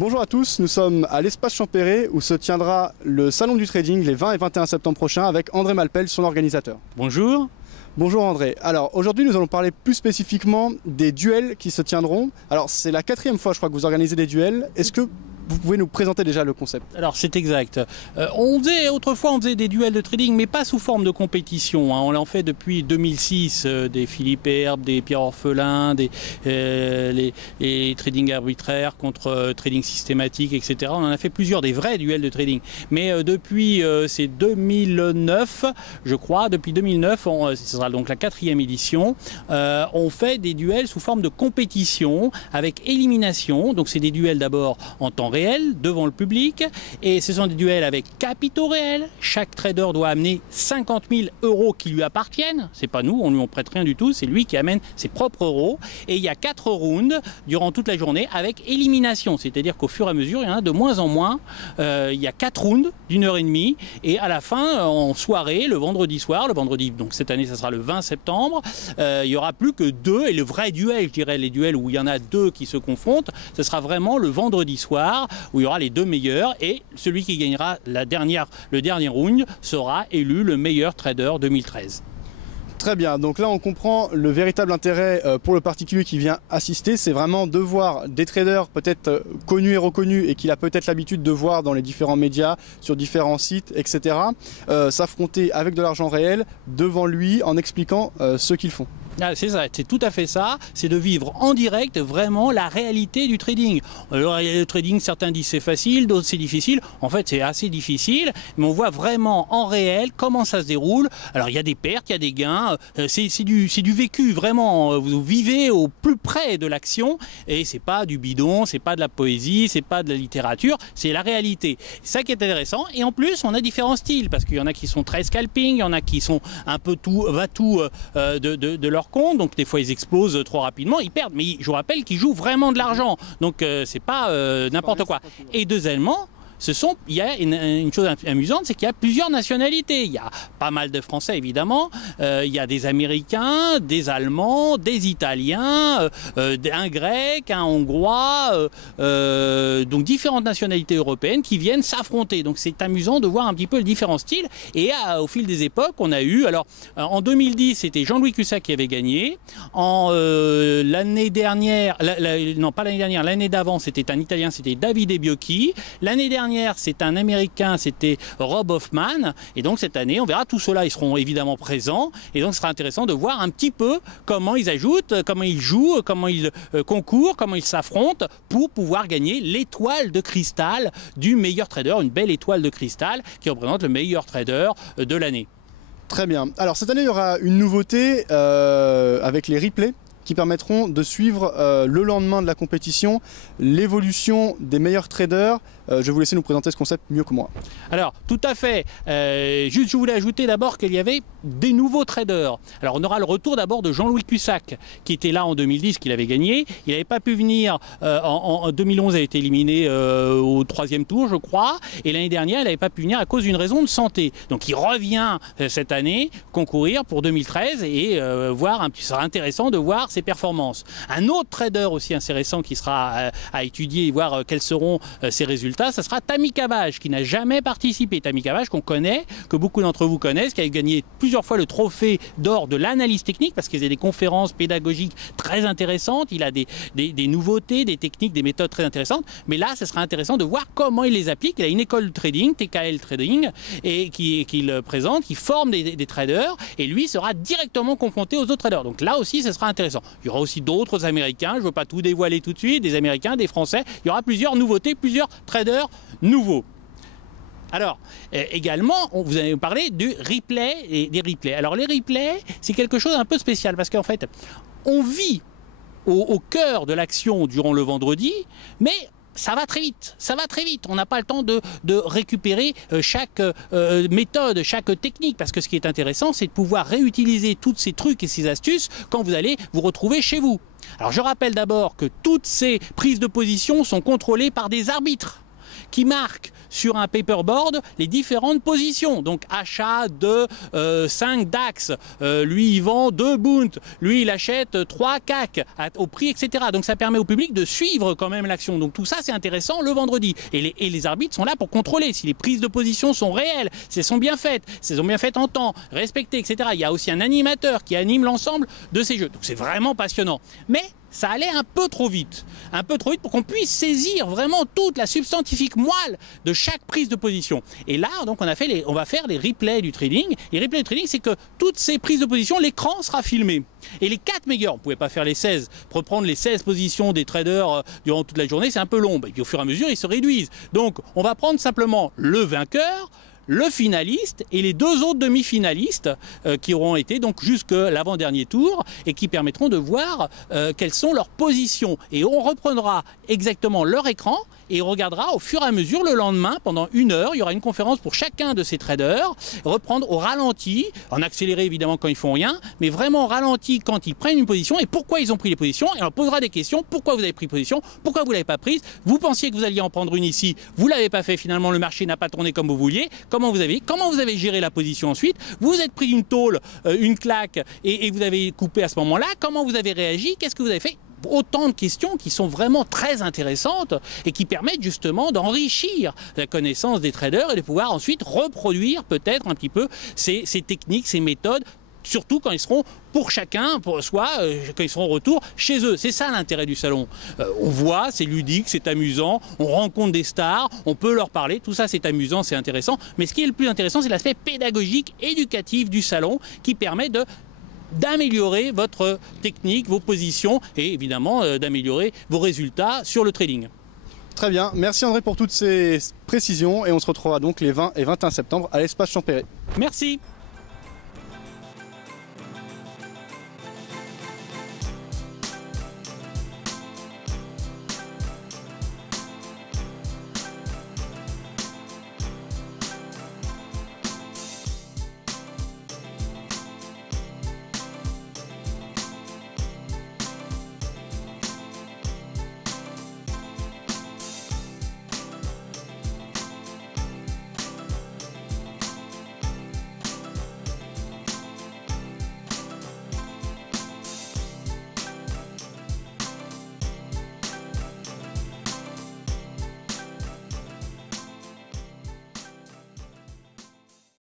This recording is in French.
Bonjour à tous, nous sommes à l'espace Champéret où se tiendra le salon du trading les 20 et 21 septembre prochains avec André Malpel, son organisateur. Bonjour. Bonjour André. Alors aujourd'hui nous allons parler plus spécifiquement des duels qui se tiendront. Alors c'est la 4e fois je crois que vous organisez des duels. Est-ce que vous pouvez nous présenter déjà le concept? Alors c'est exact. Autrefois on faisait des duels de trading, mais pas sous forme de compétition. On l'a fait depuis 2006, des Philippe Herbe, des Pierre Orphelin, les trading arbitraires contre trading systématique, etc. On en a fait plusieurs, des vrais duels de trading. Mais depuis c'est 2009, je crois, depuis 2009, ce sera donc la 4e édition, on fait des duels sous forme de compétition avec élimination. Donc c'est des duels d'abord en temps réel, devant le public, et ce sont des duels avec capitaux réels. Chaque trader doit amener 50 000 € qui lui appartiennent. C'est pas nous, on lui en prête rien du tout, c'est lui qui amène ses propres euros. Et il y a 4 rounds durant toute la journée avec élimination, c'est-à-dire qu'au fur et à mesure, il y en a de moins en moins. Il y a 4 rounds d'1h30, et à la fin, en soirée, le vendredi soir, donc cette année ça sera le 20 septembre, il y aura plus que 2, et le vrai duel, je dirais, les duels où il y en a 2 qui se confrontent, ce sera vraiment le vendredi soir, où il y aura les 2 meilleurs, et celui qui gagnera le dernier round sera élu le meilleur trader 2013. Très bien, donc là on comprend le véritable intérêt pour le particulier qui vient assister, c'est vraiment de voir des traders peut-être connus et reconnus et qu'il a peut-être l'habitude de voir dans les différents médias, sur différents sites, etc. S'affronter avec de l'argent réel devant lui en expliquant ce qu'ils font. Ah, c'est ça, c'est tout à fait ça, c'est de vivre en direct vraiment la réalité du trading. Alors, le trading, certains disent c'est facile, d'autres c'est difficile. En fait, c'est assez difficile, mais on voit vraiment en réel comment ça se déroule. Alors, il y a des pertes, il y a des gains, c'est du vécu, vraiment. Vous vivez au plus près de l'action, et c'est pas du bidon, c'est pas de la poésie, c'est pas de la littérature, c'est la réalité. C'est ça qui est intéressant, et en plus, on a différents styles, parce qu'il y en a qui sont très scalping, il y en a qui sont un peu tout, de leur compte, donc des fois ils explosent trop rapidement, ils perdent, mais je vous rappelle qu'ils jouent vraiment de l'argent, donc c'est pas n'importe quoi. Et deuxièmement, il y a une chose amusante, c'est qu'il y a plusieurs nationalités. Il y a pas mal de Français évidemment, il y a des Américains, des Allemands, des Italiens, un Grec, un Hongrois, donc différentes nationalités européennes qui viennent s'affronter. Donc c'est amusant de voir un petit peu les différents styles. Et au fil des époques, on a eu, alors en 2010 c'était Jean-Louis Cussac qui avait gagné. L'année dernière, non pas l'année dernière, l'année d'avant c'était un Italien, c'était Davide Biocchi. L'année dernière c'est un Américain, c'était Rob Hoffman, et donc cette année on verra tout cela, ils seront évidemment présents, et donc ce sera intéressant de voir un petit peu comment ils ajoutent, comment ils jouent, comment ils concourent, comment ils s'affrontent pour pouvoir gagner l'étoile de cristal du meilleur trader, une belle étoile de cristal qui représente le meilleur trader de l'année. Très bien, alors cette année il y aura une nouveauté avec les replays qui permettront de suivre le lendemain de la compétition l'évolution des meilleurs traders. Je vais vous laisser nous présenter ce concept mieux que moi. Alors, tout à fait. Juste, je voulais ajouter d'abord qu'il y avait des nouveaux traders. Alors, on aura le retour d'abord de Jean-Louis Cussac, qui était là en 2010, qu'il avait gagné. Il n'avait pas pu venir en 2011, il a été éliminé au 3e tour, je crois. Et l'année dernière, il n'avait pas pu venir à cause d'une raison de santé. Donc, il revient cette année concourir pour 2013 et ce sera intéressant de voir ses performances. Un autre trader aussi intéressant qui sera à étudier et voir quels seront ses résultats, ça sera Tammy Cavage, qui n'a jamais participé. Tammy Cavage qu'on connaît, que beaucoup d'entre vous connaissent, qui a gagné plusieurs fois le trophée d'or de l'analyse technique parce qu'il y a des conférences pédagogiques très intéressantes, il a des nouveautés, des techniques, des méthodes très intéressantes, mais là ce sera intéressant de voir comment il les applique. Il a une école de trading, TKL Trading, et qu'il présente, qui forme des traders, et lui sera directement confronté aux autres traders. Donc là aussi ce sera intéressant. Il y aura aussi d'autres Américains, je ne veux pas tout dévoiler tout de suite, des Américains, des Français, il y aura plusieurs nouveautés, plusieurs traders nouveaux. Alors, également, vous avez parlé du replay et des replays. Alors, les replays, c'est quelque chose un peu spécial parce qu'en fait, on vit au cœur de l'action durant le vendredi, mais ça va très vite, on n'a pas le temps de récupérer chaque méthode, chaque technique, parce que ce qui est intéressant, c'est de pouvoir réutiliser tous ces trucs et ces astuces quand vous allez vous retrouver chez vous. Alors je rappelle d'abord que toutes ces prises de position sont contrôlées par des arbitres qui marquent sur un paperboard les différentes positions. Donc achat de 5 DAX, lui il vend 2 Bund, lui il achète 3 CAC au prix, etc. Donc ça permet au public de suivre quand même l'action. Donc tout ça c'est intéressant le vendredi. Et les arbitres sont là pour contrôler si les prises de position sont réelles, si elles sont bien faites, si elles sont bien faites en temps, respectées, etc. Il y a aussi un animateur qui anime l'ensemble de ces jeux. Donc c'est vraiment passionnant. Mais ça allait un peu trop vite pour qu'on puisse saisir vraiment toute la substantifique moelle de chaque prise de position. Et là, donc, on va faire les replays du trading. Les replays du trading, c'est que toutes ces prises de position, l'écran sera filmé. Et les 4 meilleurs, on ne pouvait pas faire les 16, reprendre les 16 positions des traders durant toute la journée, c'est un peu long. Et puis au fur et à mesure, ils se réduisent. Donc, on va prendre simplement le vainqueur, le finaliste et les 2 autres demi-finalistes qui auront été donc jusqu'à l'avant-dernier tour et qui permettront de voir quelles sont leurs positions. Et on reprendra exactement leur écran et on regardera au fur et à mesure le lendemain, pendant 1 heure, il y aura une conférence pour chacun de ces traders, reprendre au ralenti, en accéléré évidemment quand ils font rien, mais vraiment au ralenti quand ils prennent une position et pourquoi ils ont pris les positions. Et on leur posera des questions, pourquoi vous avez pris position, pourquoi vous ne l'avez pas prise, vous pensiez que vous alliez en prendre une ici, vous ne l'avez pas fait, finalement le marché n'a pas tourné comme vous vouliez, comment vous avez géré la position ensuite, vous êtes pris une tôle, une claque et vous avez coupé à ce moment-là, comment vous avez réagi, qu'est-ce que vous avez fait? Autant de questions qui sont vraiment très intéressantes et qui permettent justement d'enrichir la connaissance des traders et de pouvoir ensuite reproduire peut-être un petit peu ces techniques, ces méthodes, surtout quand ils seront pour chacun, pour soi, quand ils seront au retour chez eux. C'est ça l'intérêt du salon. On voit, c'est ludique, c'est amusant, on rencontre des stars, on peut leur parler, tout ça c'est amusant, c'est intéressant. Mais ce qui est le plus intéressant, c'est l'aspect pédagogique, éducatif du salon qui permet d'améliorer votre technique, vos positions et évidemment d'améliorer vos résultats sur le trading. Très bien, merci André pour toutes ces précisions et on se retrouvera donc les 20 et 21 septembre à l'espace Champéret. Merci.